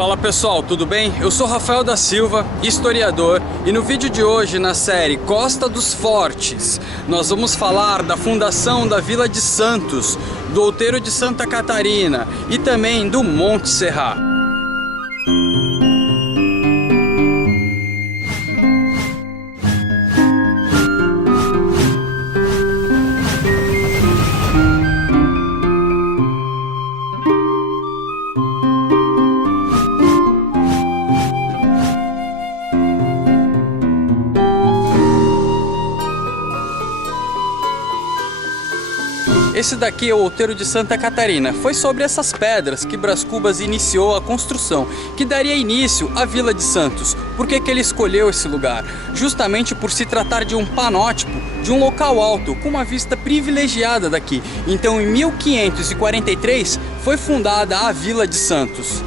Fala pessoal, tudo bem? Eu sou Rafael da Silva, historiador, e no vídeo de hoje, na série Costa dos Fortes, nós vamos falar da fundação da Vila de Santos, do Outeiro de Santa Catarina e também do Monte Serra. Esse daqui é o Outeiro de Santa Catarina. Foi sobre essas pedras que Brás Cubas iniciou a construção, que daria início à Vila de Santos. Por que ele escolheu esse lugar? Justamente por se tratar de um panótipo, de um local alto, com uma vista privilegiada daqui. Então, em 1543, foi fundada a Vila de Santos.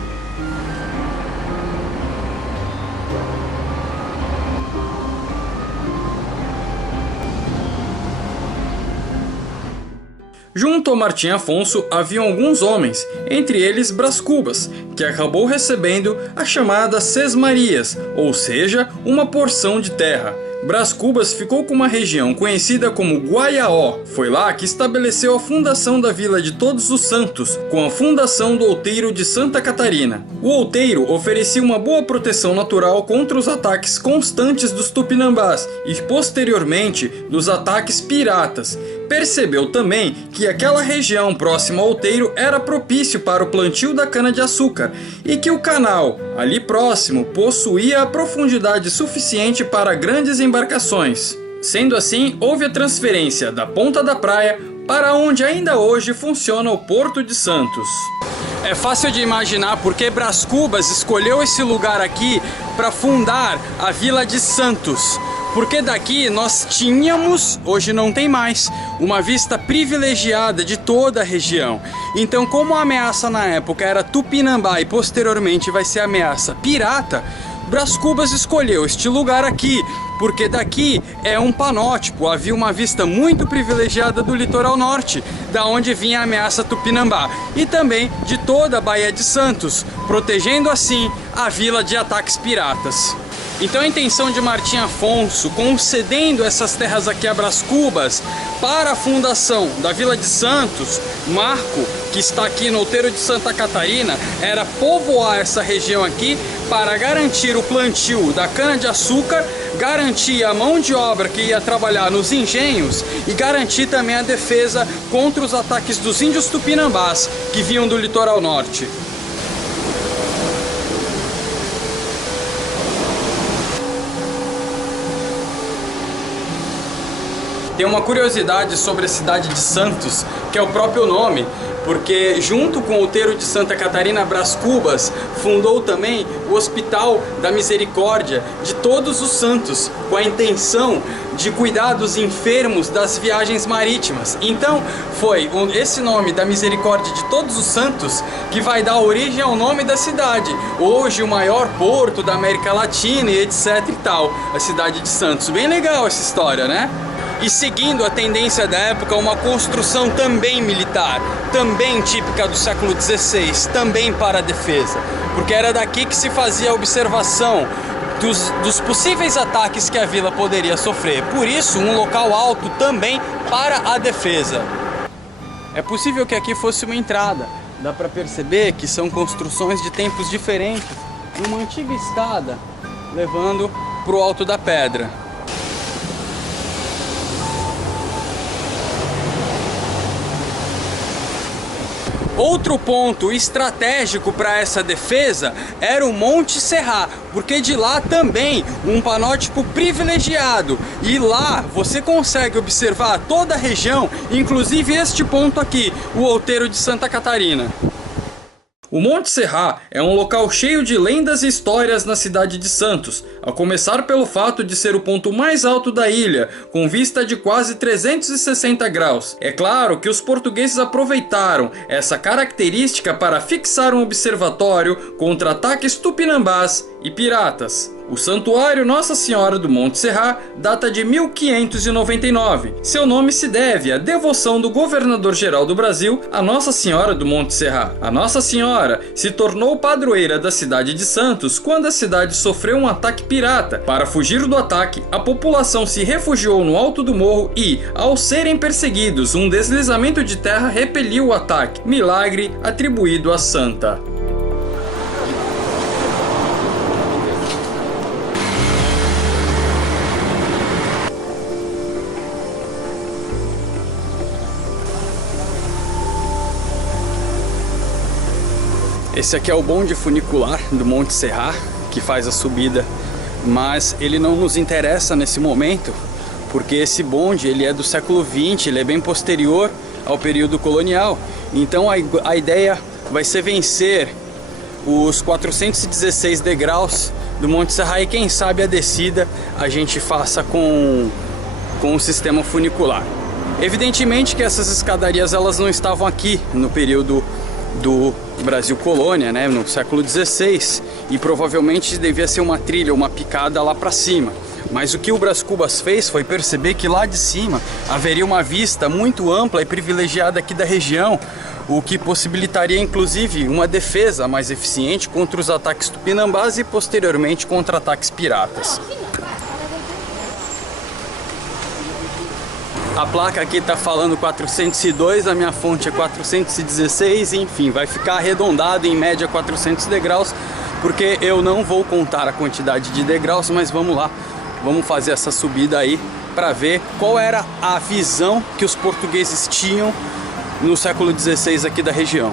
Junto ao Martim Afonso haviam alguns homens, entre eles Brás Cubas, que acabou recebendo a chamada Sesmarias, ou seja, uma porção de terra. Brás Cubas ficou com uma região conhecida como Guaiaó. Foi lá que estabeleceu a fundação da Vila de Todos os Santos, com a fundação do Outeiro de Santa Catarina. O outeiro oferecia uma boa proteção natural contra os ataques constantes dos tupinambás e, posteriormente, dos ataques piratas. Percebeu também que aquela região próxima ao outeiro era propício para o plantio da cana-de-açúcar e que o canal, ali próximo, possuía a profundidade suficiente para grandes embarcações. Sendo assim, houve a transferência da Ponta da Praia para onde ainda hoje funciona o Porto de Santos. É fácil de imaginar porque Brás Cubas escolheu esse lugar aqui para fundar a Vila de Santos. Porque daqui nós tínhamos, hoje não tem mais, uma vista privilegiada de toda a região. Então, como a ameaça na época era Tupinambá e posteriormente vai ser ameaça pirata, Brás Cubas escolheu este lugar aqui, porque daqui é um panótipo, havia uma vista muito privilegiada do litoral norte, da onde vinha a ameaça Tupinambá, e também de toda a Baía de Santos, protegendo assim a vila de ataques piratas. Então a intenção de Martim Afonso, concedendo essas terras aqui a Brás Cubas para a fundação da Vila de Santos, marco que está aqui no Outeiro de Santa Catarina, era povoar essa região aqui para garantir o plantio da cana-de-açúcar, garantir a mão de obra que ia trabalhar nos engenhos e garantir também a defesa contra os ataques dos índios tupinambás que vinham do litoral norte. Tem uma curiosidade sobre a cidade de Santos, que é o próprio nome, porque junto com o Outeiro de Santa Catarina, Brás Cubas fundou também o Hospital da Misericórdia de Todos os Santos, com a intenção de cuidar dos enfermos das viagens marítimas. Então foi esse nome da Misericórdia de Todos os Santos que vai dar origem ao nome da cidade, hoje o maior porto da América Latina e etc e tal, a cidade de Santos. Bem legal essa história, né? E seguindo a tendência da época, uma construção também militar, também típica do século XVI, também para a defesa, porque era daqui que se fazia a observação dos possíveis ataques que a vila poderia sofrer. Por isso, um local alto também para a defesa. É possível que aqui fosse uma entrada, dá para perceber que são construções de tempos diferentes, uma antiga escada levando para o alto da pedra. Outro ponto estratégico para essa defesa era o Monte Serra, porque de lá também um panótipo privilegiado, e lá você consegue observar toda a região, inclusive este ponto aqui, o Outeiro de Santa Catarina. O Monte Serra é um local cheio de lendas e histórias na cidade de Santos, a começar pelo fato de ser o ponto mais alto da ilha, com vista de quase 360 graus. É claro que os portugueses aproveitaram essa característica para fixar um observatório contra ataques tupinambás e piratas. O Santuário Nossa Senhora do Monte Serrat data de 1599. Seu nome se deve à devoção do governador-geral do Brasil a Nossa Senhora do Monte Serrat. A Nossa Senhora se tornou padroeira da cidade de Santos quando a cidade sofreu um ataque pirata. Para fugir do ataque, a população se refugiou no alto do morro e, ao serem perseguidos, um deslizamento de terra repeliu o ataque. Milagre atribuído à santa. Esse aqui é o bonde funicular do Monte Serrat, que faz a subida, mas ele não nos interessa nesse momento, porque esse bonde ele é do século XX, ele é bem posterior ao período colonial. Então a ideia vai ser vencer os 416 degraus do Monte Serrat e quem sabe a descida a gente faça com o sistema funicular. Evidentemente que essas escadarias elas não estavam aqui no período do Brasil colônia, né, no século XVI, e provavelmente devia ser uma trilha, uma picada lá para cima. Mas o que o Brás Cubas fez foi perceber que lá de cima haveria uma vista muito ampla e privilegiada aqui da região, o que possibilitaria inclusive uma defesa mais eficiente contra os ataques tupinambás e posteriormente contra ataques piratas. A placa aqui está falando 402, a minha fonte é 416, enfim, vai ficar arredondado em média 400 degraus, porque eu não vou contar a quantidade de degraus, mas vamos lá, vamos fazer essa subida aí para ver qual era a visão que os portugueses tinham no século XVI aqui da região.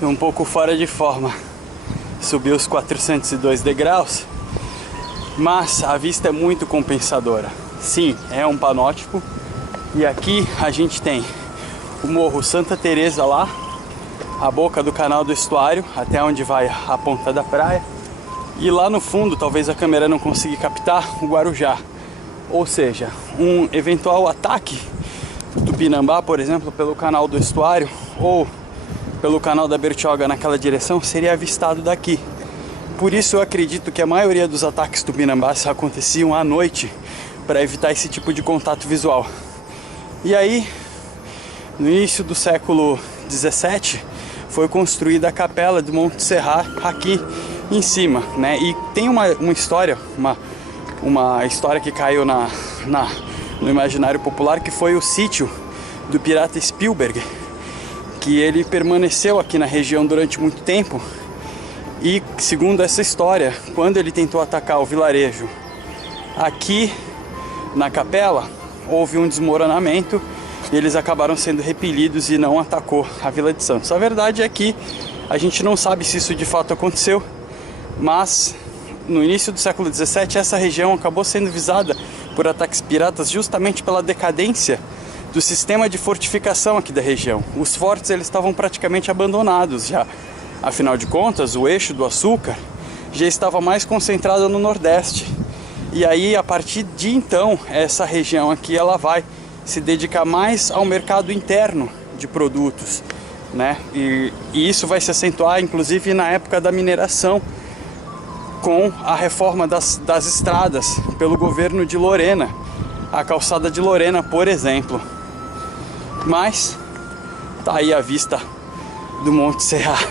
Um pouco fora de forma subir os 402 degraus, mas a vista é muito compensadora. Sim, é um panótipo, e aqui a gente tem o Morro Santa Teresa lá, a boca do canal do estuário, até onde vai a ponta da praia, e lá no fundo, talvez a câmera não consiga captar, o Guarujá. Ou seja, um eventual ataque do Tupinambá, por exemplo, pelo canal do estuário ou pelo canal da Bertioga naquela direção, seria avistado daqui. Por isso eu acredito que a maioria dos ataques tupinambás aconteciam à noite, para evitar esse tipo de contato visual. E aí, no início do século XVII, foi construída a capela do Monte Serrat aqui em cima, né? E tem uma história, uma história que caiu no imaginário popular, que foi o sítio do pirata Spielberg, que ele permaneceu aqui na região durante muito tempo, e segundo essa história, quando ele tentou atacar o vilarejo aqui na capela, houve um desmoronamento e eles acabaram sendo repelidos e não atacou a Vila de Santos. A verdade é que a gente não sabe se isso de fato aconteceu, mas no início do século XVII essa região acabou sendo visada por ataques piratas justamente pela decadência do sistema de fortificação aqui da região. Os fortes eles estavam praticamente abandonados já. Afinal de contas, o eixo do açúcar já estava mais concentrado no Nordeste. E aí, a partir de então, essa região aqui ela vai se dedicar mais ao mercado interno de produtos, né? E isso vai se acentuar, inclusive, na época da mineração, com a reforma das estradas pelo governo de Lorena, a calçada de Lorena, por exemplo. Mas tá aí a vista do Monte Serrat.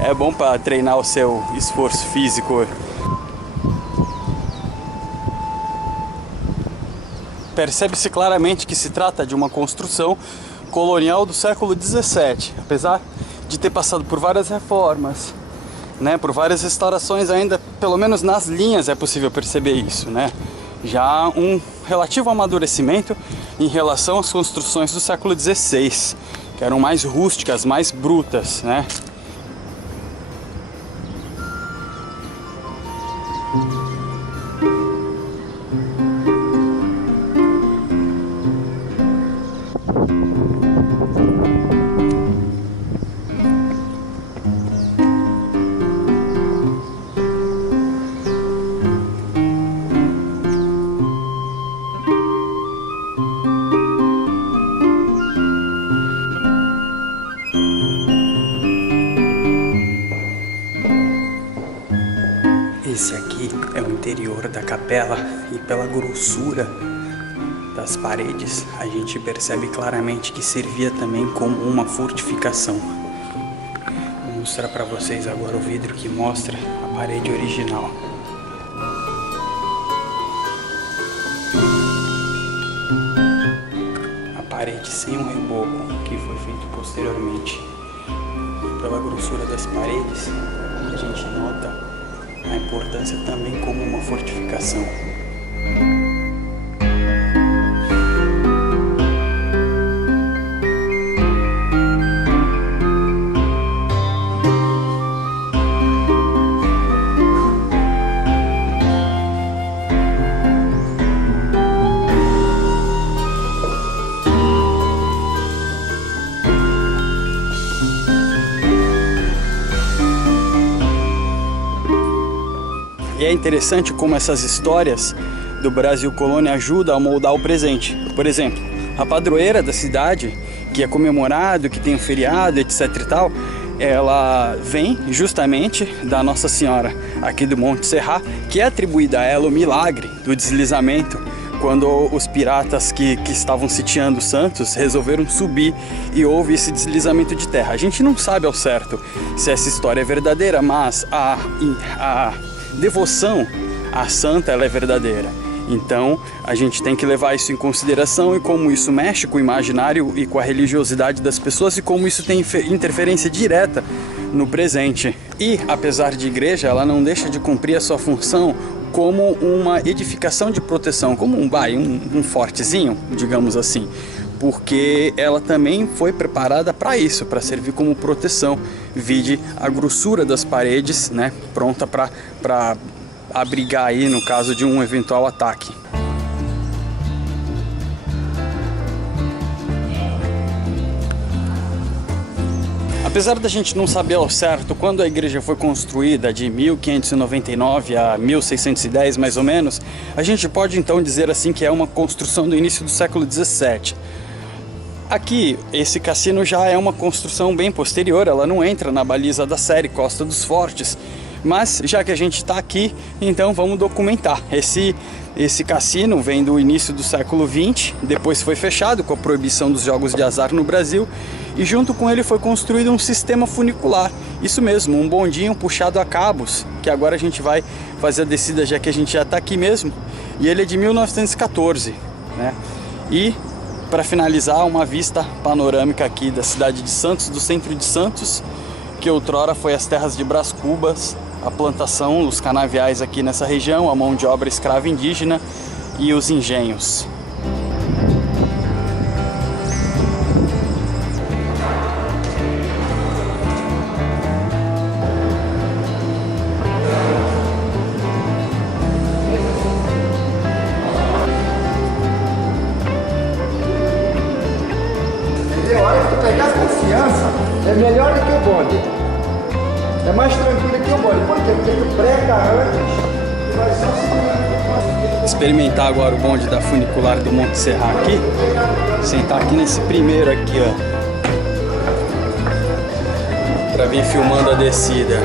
É bom para treinar o seu esforço físico. Percebe-se claramente que se trata de uma construção colonial do século XVII, apesar de ter passado por várias reformas, né, por várias restaurações. Ainda, pelo menos nas linhas, é possível perceber isso, né? Já há um relativo amadurecimento em relação às construções do século XVI, que eram mais rústicas, mais brutas, né? Esse aqui é o interior da capela e pela grossura das paredes a gente percebe claramente que servia também como uma fortificação. Vou mostrar para vocês agora o vidro que mostra a parede original. A parede sem um reboco que foi feito posteriormente. Pela grossura das paredes a gente nota a importância também como uma fortificação. E é interessante como essas histórias do Brasil colônia ajudam a moldar o presente. Por exemplo, a padroeira da cidade, que é comemorado, que tem um feriado, etc e tal, ela vem justamente da Nossa Senhora aqui do Monte Serra, que é atribuída a ela o milagre do deslizamento, quando os piratas que estavam sitiando Santos resolveram subir e houve esse deslizamento de terra. A gente não sabe ao certo se essa história é verdadeira, mas a devoção à santa ela é verdadeira. Então a gente tem que levar isso em consideração e como isso mexe com o imaginário e com a religiosidade das pessoas e como isso tem interferência direta no presente. E apesar de igreja, ela não deixa de cumprir a sua função como uma edificação de proteção, como um fortezinho, digamos assim, porque ela também foi preparada para isso, para servir como proteção. Vide a grossura das paredes, né, pronta para abrigar aí no caso de um eventual ataque. Apesar da gente não saber ao certo quando a igreja foi construída, de 1599 a 1610 mais ou menos, a gente pode então dizer assim que é uma construção do início do século 17. Aqui, esse cassino já é uma construção bem posterior, ela não entra na baliza da série Costa dos Fortes, mas já que a gente está aqui, então vamos documentar. Esse cassino vem do início do século XX, depois foi fechado com a proibição dos jogos de azar no Brasil, e junto com ele foi construído um sistema funicular, isso mesmo, um bondinho puxado a cabos, que agora a gente vai fazer a descida já que a gente já está aqui mesmo, e ele é de 1914, né? E para finalizar, uma vista panorâmica aqui da cidade de Santos, do centro de Santos, que outrora foi as terras de Brás Cubas, a plantação, os canaviais aqui nessa região, a mão de obra escrava indígena e os engenhos. A hora que tu pegar confiança, é melhor do que o bonde. É mais tranquilo que o bonde. Por quê? Porque tu breca antes e vai só segurando. Experimentar agora o bonde da funicular do Monte Serra aqui. Sentar aqui nesse primeiro aqui, ó. Pra vir filmando a descida.